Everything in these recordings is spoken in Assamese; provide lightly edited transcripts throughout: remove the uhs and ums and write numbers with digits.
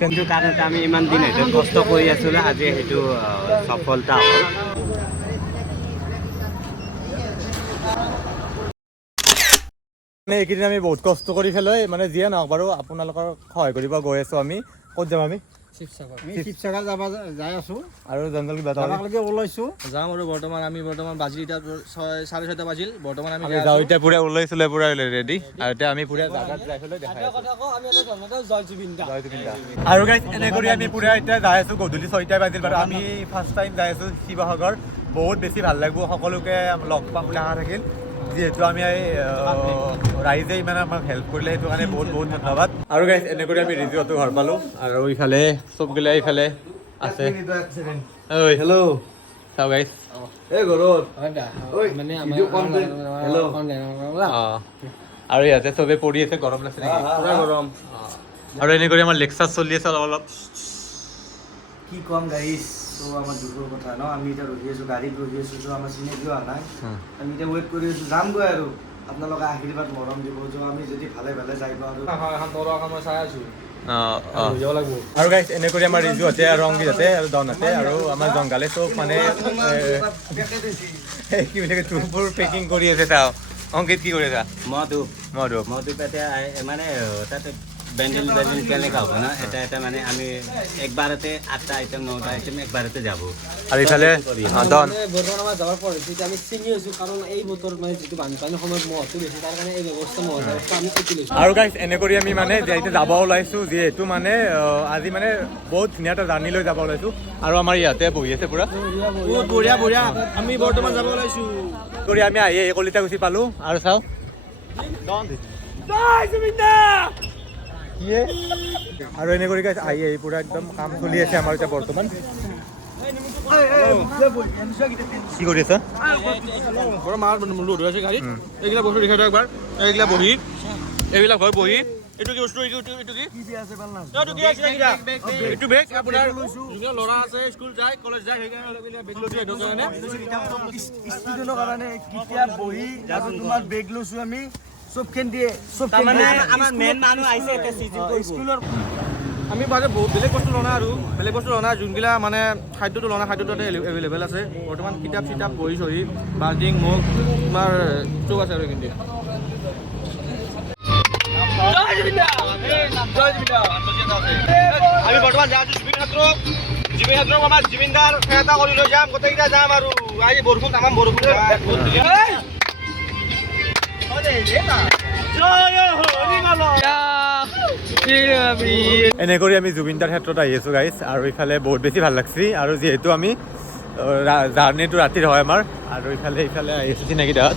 কিন্তু কাৰণতে আমি ইমান দিন সেইটো কষ্ট কৰি আছিলোঁ আজি সেইটো সফলতা হ'ল এইকেইদিন আমি বহুত কষ্ট কৰি পেলাই মানে যিয়ে নহওক বাৰু আপোনালোকৰ সহায় কৰিব গৈ আছো আমি ক'ত যাম আমি শিৱসাগৰ যাই আছো আৰু জংগল কিবা ওলাইছো যাম আৰু আমি বৰ্তমান বাজি এতিয়া 6:30 বাজিল বৰ্তমান আমি যাওঁ এতিয়া পুৰা ওলাইছিলে পুৰা ৰেডি আৰু এতিয়া আমি পুৰা জাগাত যাই পেলাই দেখাই আছো আৰু গাইজ এনে কৰি আমি পুৰা এতিয়া যাই আছো গধূলি 6টা বাজিল বাৰু আমি ফাৰ্ষ্ট টাইম যাই আছো শিৱসাগৰ বহুত বেছি ভাল লাগিব সকলোকে লগ পাম বুলি আশা থাকিল যিহেতু আমি ৰাইজে ইমান আমাক হেল্প কৰিলে সেইটো কাৰণে বহুত বহুত ধন্যবাদ আৰু গাইজ এনে কৰি আমি ৰিজুৱাটো ঘৰ পালোঁ আৰু ইফালে চবগিলা ইফালে আছে হেল্ল' চাওঁ গাইজ আৰু ইয়াতে চবে পৰি আছে গৰম লাগিছে নেকি পুৰা গৰম আৰু এনে কৰি আমাৰ লেকচাৰ চলি আছে অলপ অলপ কি কম গাইছ তো আমাৰ দুখৰ কথা ন আমি এতিয়া ৰখি আছো গাড়ীত ৰখি আছো তো আমাৰ চিনাকিও অহা নাই আমি এতিয়া ৱেইট কৰি আছো যামগৈ আৰু আপোনালোকে আশীৰ্বাদ মৰম দিব যে আমি যদি ভালে ভালে যাই পাওঁ আৰু গাইজ এনে কৰি আমাৰ ৰিজুহঁতে আৰু অংগীহঁতে আৰু দনহঁতে আৰু আমাৰ জংঘালে চব মানে কি বুলি কয় টুৰবোৰ পেকিং কৰি আছে চাওঁ অংকিত কি কৰি আছা মধু তাতে মানে তাতে বেন্ডেল কেনেকুৱা হ'ব ন এটা মানে আমি একবাৰতে 8টা আইটেম 9টা আইটেম একবাৰতে যাব আৰু ইফালে দন বৰ্তমান আমাৰ যাবৰ পৰিস্থিতি আমি চিনি আছো কাৰণ এই বতৰ মানে যিটো বানপানীৰ সময়ত মহটো বেছি তাৰ কাৰণে এই ব্যৱস্থা আমি কৰি লৈছো আৰু গাইজ এনে কৰি আমি মানে এতিয়া যাব ওলাইছোঁ যিহেতু মানে আজি মানে বহুত ধুনীয়া এটা জাৰ্ণি লৈ যাব ওলাইছোঁ আৰু আমাৰ ইয়াতে বহি আছে পুৰা বঢ়িয়া আমি বৰ্তমান যাব ওলাইছো কৰি আমি আহি কলিতা গুচি পালোঁ আৰু চাওঁ আৰু এনে কৰি গাইজ আহি পুৰা একদম কাম চলি আছে আমাৰ এতিয়া বৰ্তমান কি কৰি আছা লোড হৈ আছে গাড়ীত এইগিলা বস্তু দেখাই দিওঁ একবাৰ এইগিলা বহি এইবিলাক হয় বহি এইটো কি বস্তু এইটো বেগ আপোনাৰ যোনবিলাক ল'ৰা আছে স্কুল যায় কলেজ যায় সেইকাৰণে বেগ লৈ দিয়ে ষ্টুডেণ্টৰ কাৰণে কিতাপ বহি আৰু তোমাৰ বেগ লৈছোঁ আমি চবখিনি দিয়ে আমাৰ মেইন মানুহ আহিছে স্কুলৰ আমি বাৰু বেলেগ বস্তু লনা আৰু বেলেগ বস্তু লনা যোনবিলাক মানে খাদ্যটো লনা খাদ্যটো এভেইলেবল আছে বৰ্তমান কিতাপ চিতাপ বহি চহি বাল্টিং মগ তোমাৰ চব আছে আৰু কিন্তু আমি বৰ্তমান যাই আছো জুবিন ক্ষেত্ৰক আমাৰ জুবিনদাৰ এটা কৰি লৈ যাম গোটেইকেইটা যাম আৰু আজি বৰষুণ তামাম বৰষুণ এনে কৰি আমি জুবিনদাৰ ক্ষেত্ৰত আহি আছোঁ গাইজ আৰু ইফালে বহুত বেছি ভাল লাগছে আৰু যিহেতু আমি জাৰ্ণিটো ৰাতিৰ হয় আমাৰ আৰু ইফালে আহি আছোঁ চিনাকি দাঁত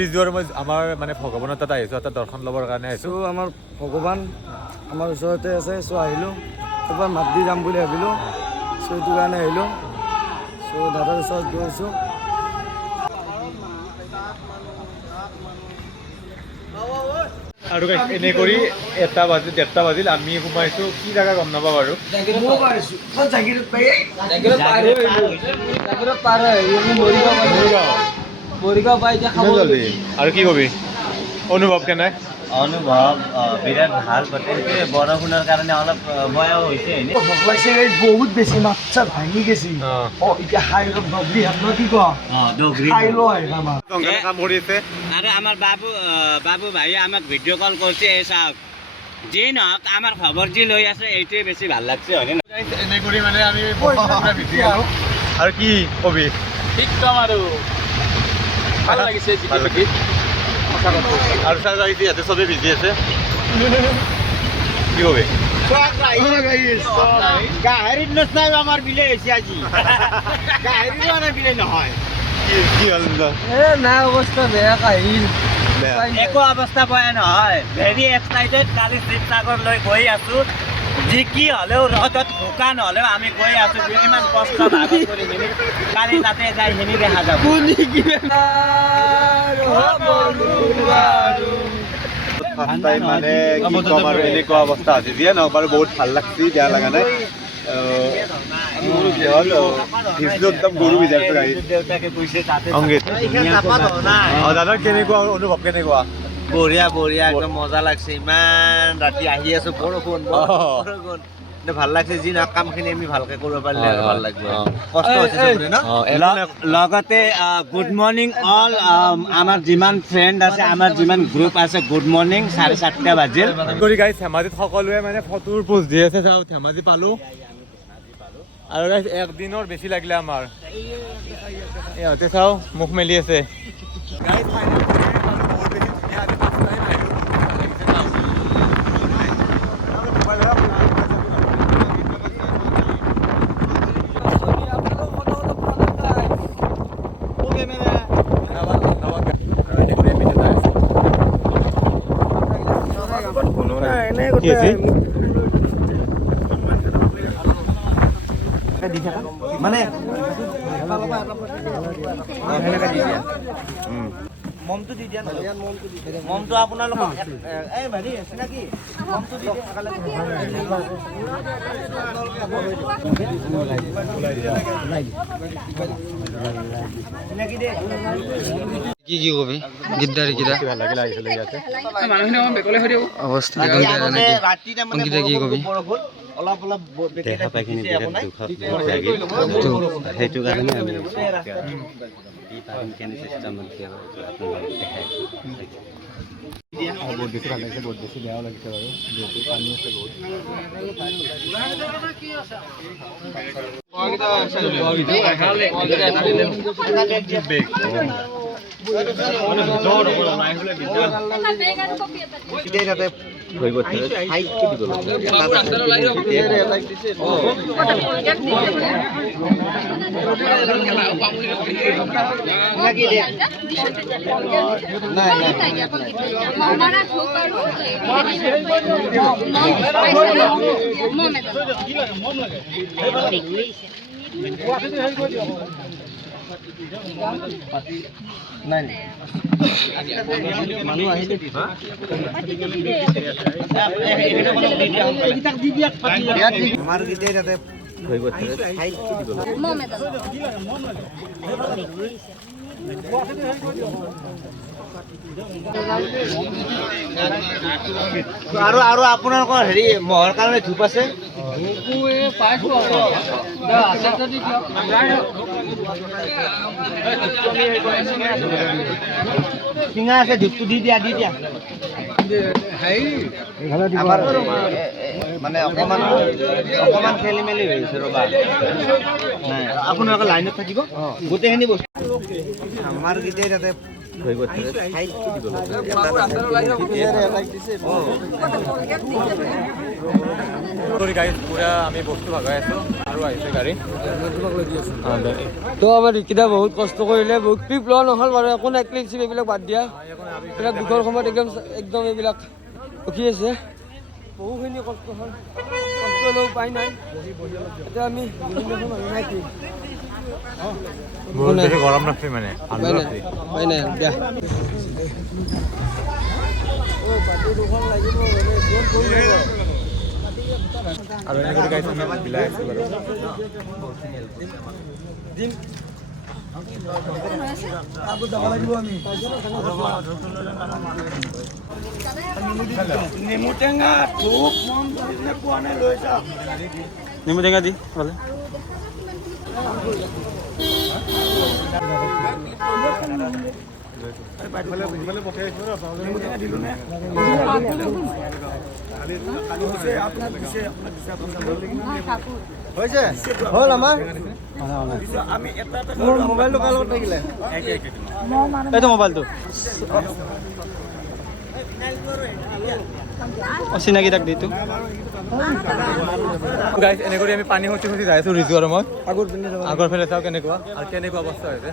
ৰিজু আৰু মই আমাৰ মানে ভগৱানৰ তাত আহিছোঁ এটা দৰ্শন ল'বৰ কাৰণে আহিছোঁ আমাৰ ভগৱান আমাৰ ওচৰতে আছে চ' আহিলোঁ এবাৰ মাত দি যাম বুলি ভাবিলোঁ চ' সেইটো কাৰণে আহিলোঁ চ' দাদাৰ ওচৰত গৈছোঁ আৰু এনে কৰি 1টা বাজিল 1:30 বাজিল আমি সোমাইছোঁ কি জেগা গম নাপাওঁ বাৰু আৰু কি কবি অনুভৱ কেনে অনুভৱ বিৰাট ভাল গতিকে বৰষুণৰ কাৰণে অলপ ভয়ো হৈছে বহুত বেছি মাছ ভাঙি গেছি এতিয়া খাই ডগৰি হাত কি কোৱা খাই লয় কাম কৰি আছে আৰু আমাৰ বাবু ভাইয়ে আমাক ভিডিঅ' কল কৰিছে চাওক যি নহওক আমাৰ খবৰ যি লৈ আছে এইটোৱে বেছি ভাল লাগছে হয়নে এনে কৰি মানে আমি আৰু কি কবি ঠিক কাম আৰু ভাল লাগিছে আৰু চাই আহিছে ইয়াতে চবেই বিজি আছে কি কবি গাহৰিত নচাই আমাৰ বিলে হৈছে আজি গাহৰিৰো আমাৰ বিলে নহয় কি হ'ল না অৱস্থা বেয়া কাহিল একো অৱস্থা বেয়া নহয় ভেৰি এক্সাইটেড কালি শিৱসাগৰ লৈ গৈ আছো যি কি হ'লেও ৰ'দত ভোকা নহ'লেও আমি গৈ আছো ইমান কষ্ট কৰি মেলি কালি তাতে যাই সেইখিনি দেখা যাব মানে কি ক'ম আৰু এনেকুৱা অৱস্থা হৈছে যিয়ে নহওক বাৰু বহুত ভাল লাগছে বেয়া লগা নাই দেউতাকে কৈছে তাতে সংগীত। দাদাৰ কেনেকুৱা অনুভৱ কেনেকুৱা? বঢ়িয়া বঢ়িয়া একদম মজা লাগছে ইমান ৰাতি আহি আছো বৰষুণ বৰষুণ ভাল লাগছে যি না কামখিনি আমি ভালকে কৰিব পাৰিলে আৰু ভাল লাগিব কষ্ট হৈছে চবৰে ন লগতে গুড মৰ্নিং অল আমাৰ যিমান ফ্ৰেণ্ড আছে আমাৰ যিমান গ্ৰুপ আছে গুড মৰ্নিং 7:30 বাজিল কৰি গাইছ ধেমাজিত সকলোৱে মানে ফটোৰ পোষ্ট দি আছে চাওঁ ধেমাজি পালোঁ আৰু গাইছ একদিনৰ বেছি লাগিলে আমাৰ ইহঁতে চাওঁ মুখ মেলি আছে গাইছ মানে মমটো দি দিয়া মমটো আপোনালোকক এই ভাৰি চিনাকি মমটো দি চিনাকি দে কি কি কবি গিদ্দাৰি কিৰা অৱস্থা অংকিতা কি কবি অলপ অলপ দেখা পাইখিনি বিৰাট দুখত লাগিল সেইটো কাৰণে আমি কেনে চিষ্টেমত দিয়া আপোনালোকে দেখাই বহুত বেছি ভাল লাগিছে বহুত বেছি বেয়াও লাগিছে বাৰু যিহেতু পানী আছে আৰু আৰু আপোনালোকৰ হেৰি মহৰ কাৰণে ধূপ আছে চিঙা আছে ধূপটো দি দিয়া মানে অকমান অকমান খেলি মেলি হৈছে ৰবা নাই আপোনালোকৰ লাইনত থাকিব গোটেইখিনি বস্তু আমাৰ গীতেই তাতে গাড়ী পুৰা আমি বস্তু ভগাই আছোঁ আৰু আহিছে গাড়ী তো আমাৰ ৰিকিতা বহুত কষ্ট কৰিলে বহুত ক্লিপ লোৱা নহ'ল বাৰু একো নাই ক্লিপ চিপ এইবিলাক বাদ দিয়া এইবিলাক দুখৰ সময়ত একদম এইবিলাক ৰখি আছে বহুখিনি কষ্ট হ'ল কষ্ট হ'লেও উপায় নাই এতিয়া আমি নাই কি বহুত বেছি গৰম লাগছে মানে উপায় নাই দিয়া আৰু এনেকৈ গাড়ী আমি বিলাই আছোঁ বাৰু নেমু টেঙা ধূপ মম পোৱা নাই লৈ যাওঁ নেমু টেঙা দি ভালে হ'ল আমাৰ মোৰ মোবাইলটো কাৰ লগত থাকিলে এইটো মোবাইলটো অচিনাকি তাক দিটো গাইছ এনেকৈ আমি পানী সঁচি যাই আছোঁ ৰিজু আৰু মই আগৰ ফালে চাওঁ কেনেকুৱা আৰু কেনেকুৱা অৱস্থা হৈছে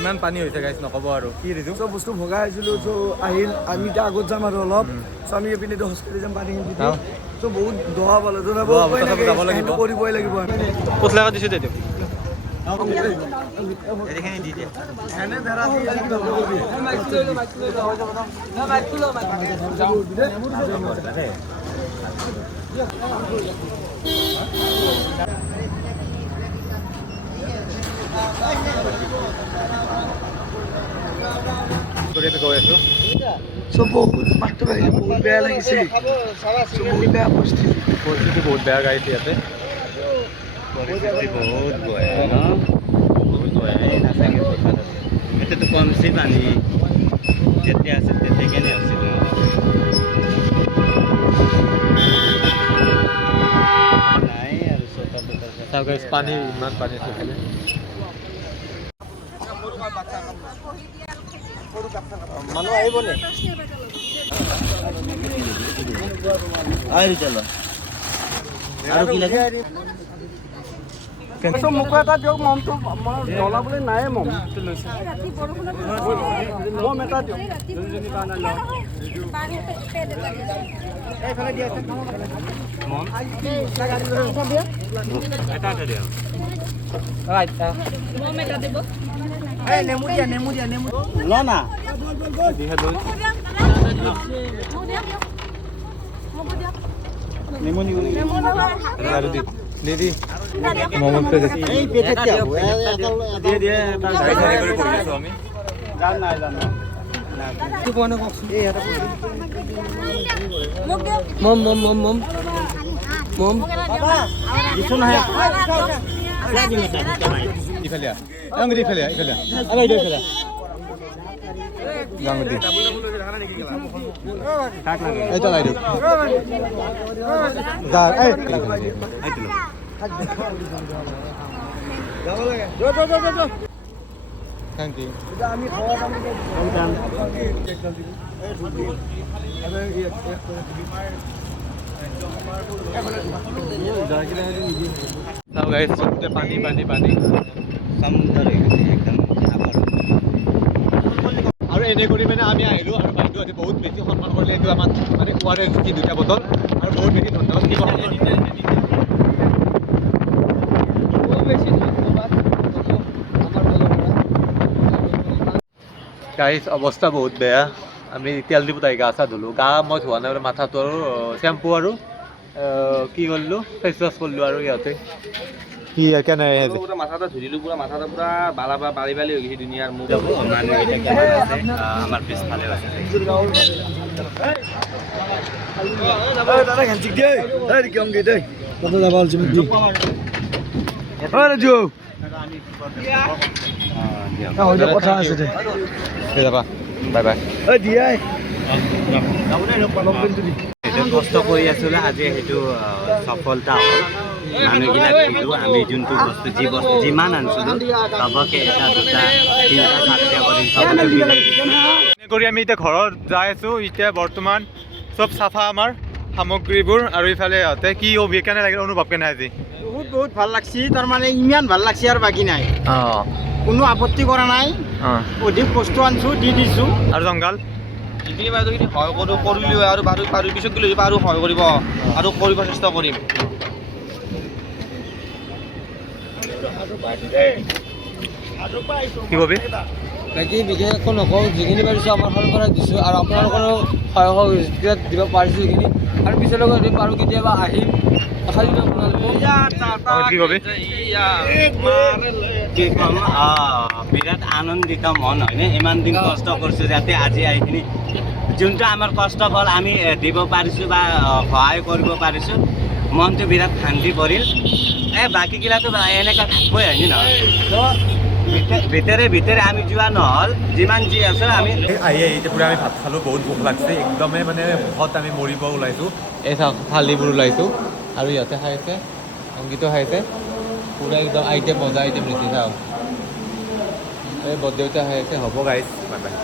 ইমান পানী হৈছে গাইছ নক'ব আৰু কি ৰিজু চব বস্তু ভগাই আহিছিলোঁ চ' আহিল আমি এতিয়া আগত যাম আৰু অলপ চ' আমি এইপিনে হস্পিটেল যাম পানীখিনি চ' বহুত দহা পালোঁ যাব লাগিব কৰিবই লাগিব পুতলাক দিছোঁ দে এইখিনি দি দিয়া এনে ধৰা কৰি আমি গৈ আছোঁ চ' বহুত মাত্ৰ আহিলে বহুত বেয়া লাগিছে বহুত বেয়া পৰিস্থিতি পৰিস্থিতি বহুত বেয়া গাড়ীটো ইয়াতে পৰিস্থিতি বহুত বেয়া ন বহুত বেয়া এই নাথাকে পথাৰত এতিয়াতো কমছে পানী যেতিয়া আছিল তেতিয়া কেনে হৈছিল নাই আৰু চোতা চাওক গাইছ পানী ইমান পানী আছে এইফালে মানুহ আহিবনে আৰু কি লাগে মোকো এটা দিয়ক মমটো জ্বলাবলৈ নাই মম মম এটা দিয়ক ল না দিদি মমত এই পেটে দিয়ে দিয়ে আমি মম মম মম মম মম দিছো নহয় ইফালে আঙুলি ইফালে ইফালে আঙুলি ইফালে আঙুলি এই চলাই দিওঁ যা এই থেংক ইউ চাওক গাইছ গোটেই পানী পানী পানী সমুদ্ৰ হৈ গৈছে একদম সাগৰ আৰু এনে কৰি মানে আমি আহিলোঁ আৰু বাইদেউহঁতে বহুত বেছি সন্মান কৰিলে এইটো আমাক মানে কোৱাৰে কি দুটা বটল আৰু বহুত বেছি ধন্যবাদ দিব গাইছ অৱস্থা বহুত বেয়া আমি তেল ডিপুত আহি গা চা ধুলোঁ গা মই ধোৱা নাই মাথাটো আৰু চেম্পু আৰু কি কৰিলোঁ ফেচ ৱাছ কৰিলোঁ আৰু ইহঁতে কি কেনে মাথাটা ধুৰিলোঁ পুৰা মাথাটা পুৰা বালা বালি বালি হৈ গৈছে দুনিয়াৰ মোক মানুহকেইটা কেনে আছে আমাৰ পিছফালে আছে দাদা ঘাঞ্চিক দিয়ে কিয়ম গৈ দেই কত যাব হল তুমি দি কথা আছে দে যাবা বাই বাই দিয়াই সেইটো কষ্ট কৰি আছিলোঁ আজি সেইটো সফলতা হ'ল মানুহবিলাক দিলোঁ আমি যোনটো বস্তু যিমান আনিছিলোঁ চবকে এটা দুটা তিনিটা চাৰিটা কৰিম চবকে মিলাই কৰি আমি এতিয়া ঘৰত যাই আছোঁ এতিয়া বৰ্তমান চব চাফা আমাৰ সামগ্ৰীবোৰ আৰু ইফালে ইহঁতে কি কেনে লাগিল অনুভৱ কেনে আজি বহুত ভাল লাগছি তাৰমানে ইমান ভাল লাগছি আৰু বাকী নাই অঁ কোনো আপত্তি কৰা নাই অঁ অধিক বস্তু আনিছোঁ দি দিছোঁ আৰু জংঘল যিখিনি বাইদেউখিনি সহায় কৰিলোঁ আৰু বাৰু পিছত গ'লে আৰু সহায় কৰিব আৰু কৰিব চেষ্টা কৰিম কি কবি বাকী বিশেষ একো নকওঁ যিখিনি পাৰিছোঁ আমাৰ ফালৰ পৰা দিছোঁ আৰু আপোনালোকৰো সহায় সহযোগিতা দিব পাৰিছোঁ সেইখিনি আৰু পিছলৈ যদি পাৰোঁ কেতিয়াবা আহিম কথা দিলে কি কবি কি ক'ম বিৰাট আনন্দিত মন হয়নে ইমান দিন কষ্ট কৰিছোঁ যাতে আজি এইখিনি যোনটো আমাৰ কষ্ট ফল আমি দিব পাৰিছোঁ বা সহায় কৰিব পাৰিছোঁ মনটো বিৰাট শান্তি পৰিল বাকীগিলাটো এনেকুৱা থাকবই হয়নে নহয় ভিতৰে ভিতৰে আমি যোৱা নহ'ল যিমান যি আছে আমি আহি এতিয়া পূৰা আমি ভাত খালোঁ বহুত ভোক লাগছে একদমেই মানে ভোকত আমি মৰিব ওলাইছোঁ এই চাওক থালিবোৰ ওলাইছোঁ আৰু ইহঁতে খাইছে অংকিতো খাইছে পূৰা একদম আইটেম মজা আইটেম দিছে চাওক এই বৰদেউতা খাই আছে হ'ব গাইছ বাই বাই